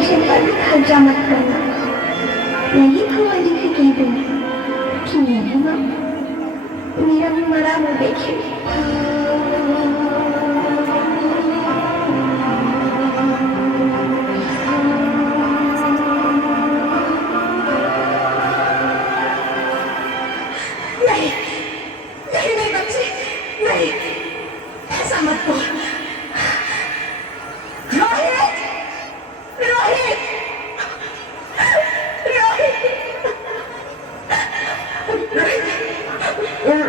Operation पर भी खर्चा मत करना। यही भगवान से कह दो कि मेरा भी मरा वो देखे। नहीं नहीं नहीं बच्चे, नहीं, ऐसा मत बोल। रोहित, रोहित,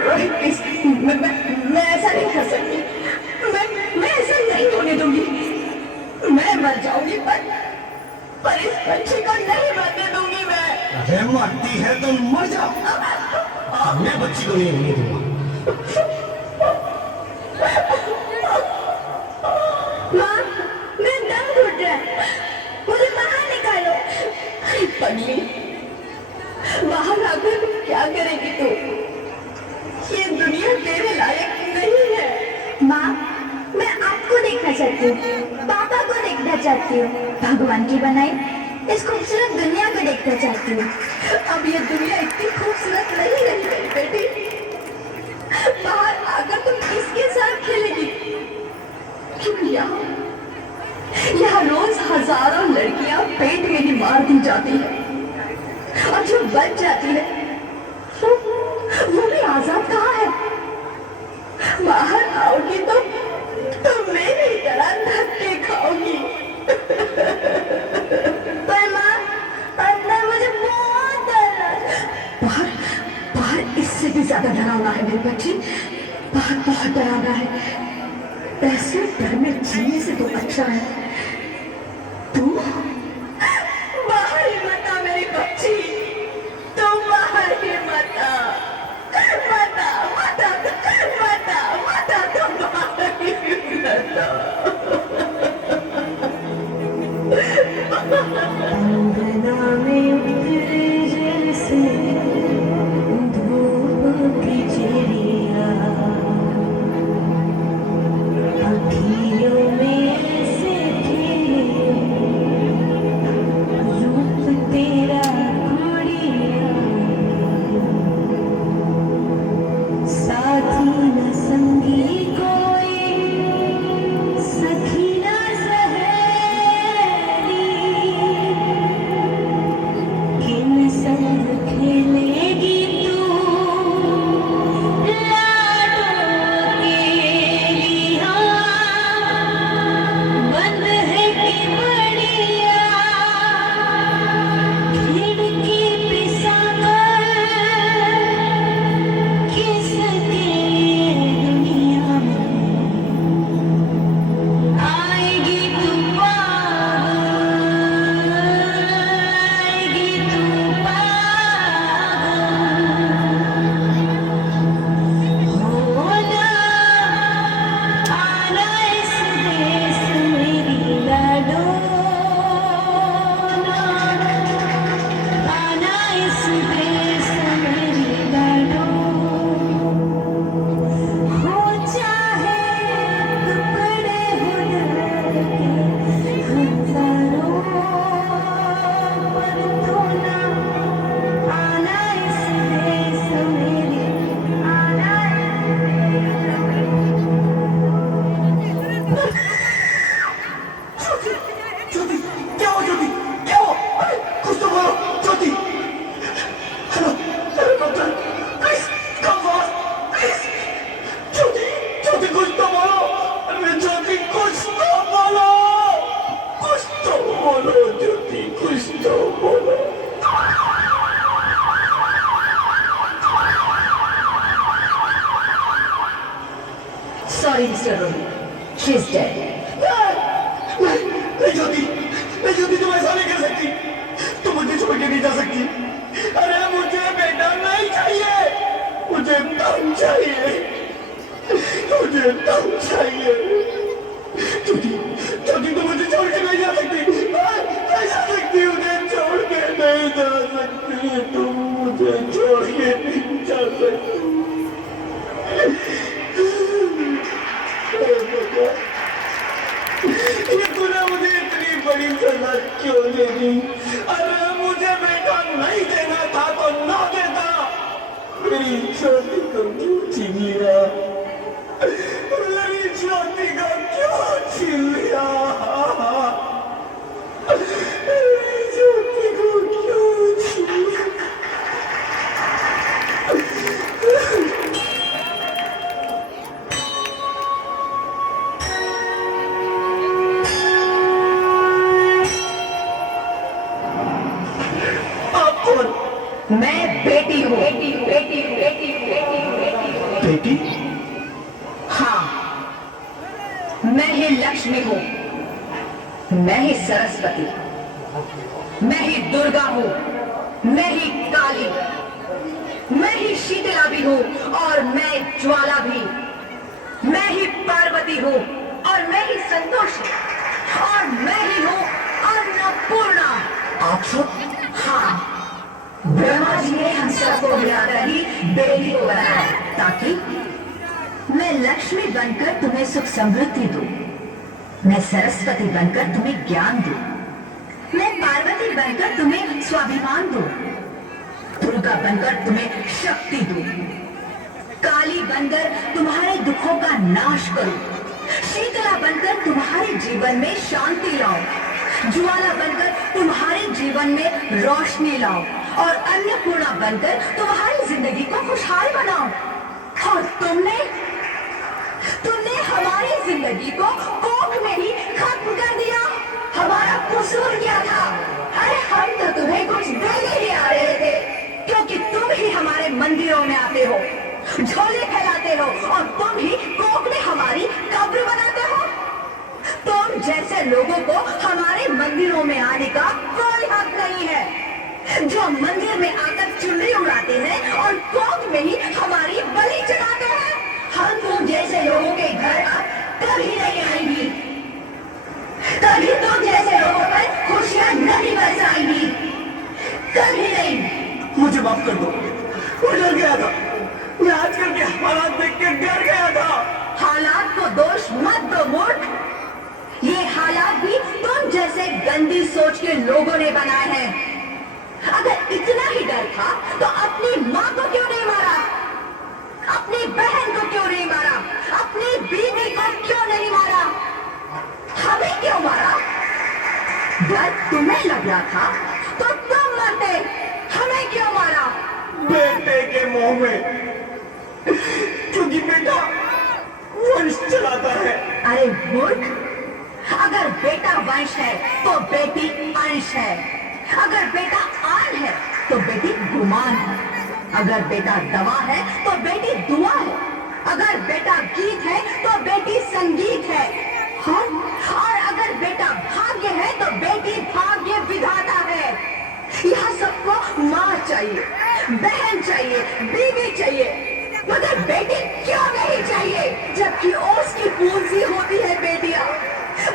रोहित प्लीज, मैं ऐसा नहीं कर सकती। मैं ऐसा नहीं होने दूंगी। मैं मर जाऊंगी पर इस बच्चे को नहीं मरने दूंगी मैं। अरे मरती है तो मर जाओ, मैं बच्ची को नहीं होने दूंगा। माँ, मैं दम घुट रहा है, मुझे बाहर निकालो। अरे पगली, बाहर आकर क्या करेगी तू? ये दुनिया तेरे लायक नहीं है। माँ, मैं आपको देखना चाहती हूँ, पापा को देखना चाहती हूँ, भगवान की बनाई इस खूबसूरत दुनिया को देखना चाहती हूँ। अब ये दुनिया इतनी खूबसूरत नहीं रही मेरी बेटी। बाहर आकर तुम किसके साथ खेलेगी? क्यों यहाँ रोज हजारों लड़कियां पेट में ही मार दी जाती है, और जो बच जाती है वो भी आजाद कहाँ है? बाहर आओगी तो मेरी तरह धक्के खाओगी। पर माँ, अंदर मुझे बहुत डर है। बाहर बाहर इससे भी ज्यादा डरावना है मेरी बच्ची, बाहर बहुत डरावना है। ऐसे डर में जीने से तो अच्छा है तू बाहर ही मत आ मेरी बच्ची, तू बाहर ही मत आ, मत आ, मत आ, मत आ, मत आ, तू बाहर ही मत आ। अंगना में उतरे जैसे धूप की चिड़िया, अखियों में ऐसे खिले रूप तेरा गुड़िया, साथी न संगी कोई, सखी न सहेली, किन संग खेलेगी तू लाडों के लिया, बंद है कि बढ़िया खिड़की पे साकर किसके दुनिया में आएगी तू पागल, आएगी तू पागल, होना आना इस देश मेरी लाडो, आना इस देश मेरी लाडो, हो चाहे टुकड़े हो डर के हजारों, पर तू ना आना इस देश मेरी, आना ज्योति, क्या हो ज्योति, क्या हो? अरे कुछ तो बोलो Jyoti. Hello hello doctor, please come fast, please. Jyoti, Jyoti कुछ तो बोलो। अरे ज्योति कुछ तो बोलो, कुछ तो बोलो ज्योति, कुछ तो बोलो। Sorry, Mr. Rohit. She's dead. नहीं ज्योति, नहीं ज्योति, तुम ऐसा नहीं कर सकती, तुम मुझे छोड़ के नहीं जा सकती। अरे मुझे बेटा नहीं चाहिए, मुझे दम चाहिए, मुझे दम चाहिए। ज्योति, ज्योति तुम मुझे छोड़ के नहीं जा सकती, नहीं जा सकती, मुझे छोड़ के नहीं जा सकती, तुम मुझे छोड़ के नहीं जा सकती। ये तूने मुझे इतनी बड़ी सजा क्यों ले दी? अरे मुझे बेटा नहीं देना था तो ना देता, मेरी ज्योति को क्यों छीन लिया? मेरी ज्योति को क्यों छीन लिया? मेरी ज्योति को क्यों छीन लिया? मैं बेटी हूँ। बेटी? हाँ, मैं ही लक्ष्मी हूँ, मैं ही सरस्वती, मैं ही दुर्गा हूँ, मैं ही काली, मैं ही शीतला भी हूँ और मैं ज्वाला भी, मैं ही पार्वती हूँ और मैं ही संतोषी और मैं ही हूँ अन्नपूर्णा। आप सब? हाँ, ब्रह्मा जी ने हम सबको मिलाकर ही बेटी को बनाया ताकि मैं लक्ष्मी बनकर तुम्हें सुख समृद्धि दूं, मैं सरस्वती बनकर तुम्हें ज्ञान दूं, मैं पार्वती बनकर तुम्हें स्वाभिमान दूं, दुर्गा बनकर तुम्हें शक्ति दूं, काली बनकर तुम्हारे दुखों का नाश करूं, शीतला बनकर तुम्हारे जीवन में शांति लाऊं, ज्वाला बनकर तुम्हारे जीवन में रोशनी लाऊं और अन्नपूर्णा बनकर तुम्हारी जिंदगी को खुशहाल बनाऊं। और तुमने हमारी जिंदगी को कोख में ही खत्म कर दिया। हमारा कसूर क्या था? अरे हम तो तुम्हें कुछ देने ही आ रहे थे, क्योंकि तुम ही हमारे मंदिरों में आते हो, झोले फैलाते हो और तुम ही कोख में हमारी कब्र बनाते हो। तुम जैसे लोगों को हमारे मंदिरों में आने का कोई हक नहीं है, जो मंदिर में आकर चुनरी उड़ाते हैं और कोख में ही हमारी बलि चढ़ाते हैं। हम तुम जैसे लोगों के घर अब कभी नहीं आएंगी, कभी तुम जैसे लोगों पर खुशियां नहीं बरसाएंगी, कभी नहीं। मुझे माफ कर दो, मैं डर गया था, मैं आजकल के हालात देख के डर गया था। हालात को दोष मत दो मूर्ख, ये हालात भी तुम जैसे गंदी सोच के लोगों ने बनाए हैं। अगर इतना ही डर था तो अपनी माँ को क्यों नहीं मारा, अपनी बहन को क्यों नहीं मारा, अपनी बीवी को क्यों नहीं मारा, हमें क्यों मारा? डर तुम्हें लग रहा था तो तुम मरते, हमें क्यों मारा? बेटे के मुंह में, क्योंकि बेटा वंश चलाता है। अरे मूर्ख, अगर बेटा वंश है तो बेटी अंश है, अगर बेटा आन है तो बेटी गुमान है, अगर बेटा दवा है तो बेटी दुआ है, अगर बेटा गीत है तो बेटी संगीत है, हाँ? और अगर बेटा भाग्य है तो बेटी भाग्य विधाता है। यहाँ सबको माँ चाहिए, बहन चाहिए, बीवी चाहिए, मगर बेटी क्यों नहीं चाहिए? जबकि ओस की पूंजी होती है बेटियां,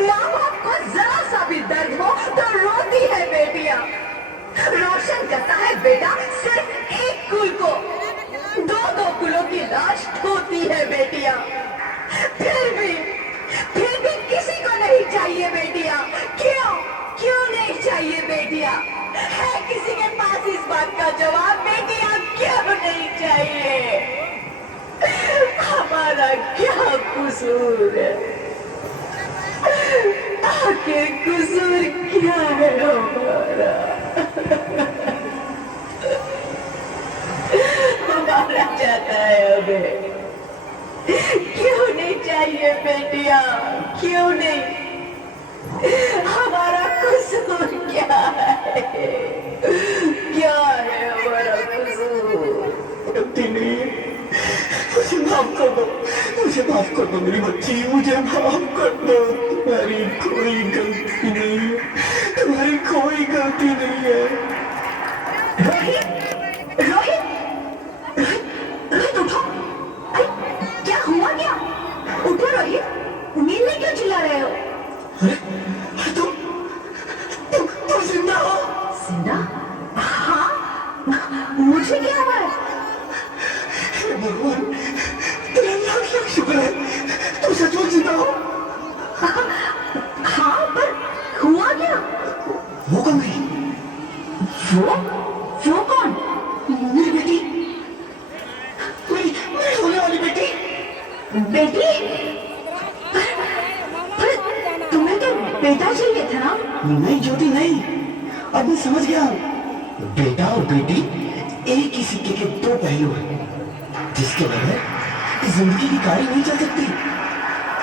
माँ बाप को जरा सा भी दर्द हो तो रोती है बेटियां, रोशन करता है बेटा सिर्फ एक कुल को, दो दो कुलों की लाश ढोती है बेटियां। फिर भी किसी को नहीं चाहिए बेटियां। क्यों नहीं चाहिए बेटियां? है किसी के पास इस बात का जवाब? बेटियां क्यों नहीं चाहिए? हमारा क्या कसूर है? आखिर कसूर क्या है हमारा? हमारा चाहता है हमें, क्यों नहीं चाहिए बेटियां? क्यों नहीं? हमारा कसूर क्या है? क्या है हमारा कसूर? गलती नहीं है, मुझे माफ कर दो, मुझे माफ कर दो मेरी बच्ची, मुझे माफ कर दो। तुम्हारी कोई गलती नहीं है, तुम्हारी कोई गलती नहीं है। रोहित, रोहित, रोहित उठो। अरे क्या हुआ क्या? उठो रोहित, नींद में क्यों चिल्ला रहे हो? अरे तुम जिंदा हो? जिंदा? हाँ, मुझे क्या हुआ है? हे भगवान, तेरा लाख लाख शुक्र है, तुम सचमुच जिंदा हो। हाँ, पर हुआ क्या? वो कौन गई? वो कौन? मेरी बेटी, मेरी मेरी होने वाली बेटी। बेटी? पर तुम्हें तो बेटा चाहिए था ना? नहीं ज्योति नहीं, अब मैं समझ गया हूँ। बेटा और बेटी एक ही सिक्के के दो पहलू हैं, जिसके बगैर जिंदगी की गाड़ी नहीं चल सकती।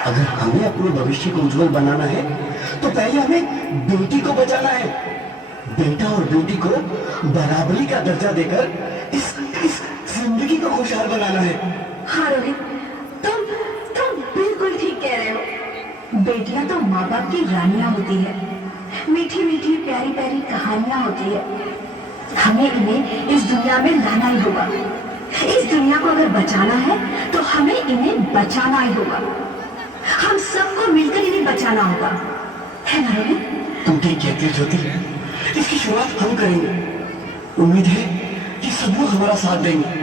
अगर हमें अपने भविष्य को उज्जवल बनाना है तो पहले हमें बेटी को बचाना है। बेटा और बेटी को बराबरी का दर्जा देकर इस जिंदगी को खुशहाल बनाना है। हाँ रोहित, तुम बिल्कुल ठीक कह रहे हो। बेटियां तो माँ बाप की रानियां होती है, मीठी मीठी प्यारी प्यारी कहानियां होती है। हमें इन्हें इस दुनिया में लाना ही होगा। इस दुनिया को अगर बचाना है तो हमें इन्हें बचाना ही होगा। हम सबको मिलकर इन्हें बचाना होगा, है ना रोहित? तुम ठीक कहती हो ज्योति, इसकी शुरुआत हम करेंगे। उम्मीद है कि सब लोग हमारा साथ देंगे।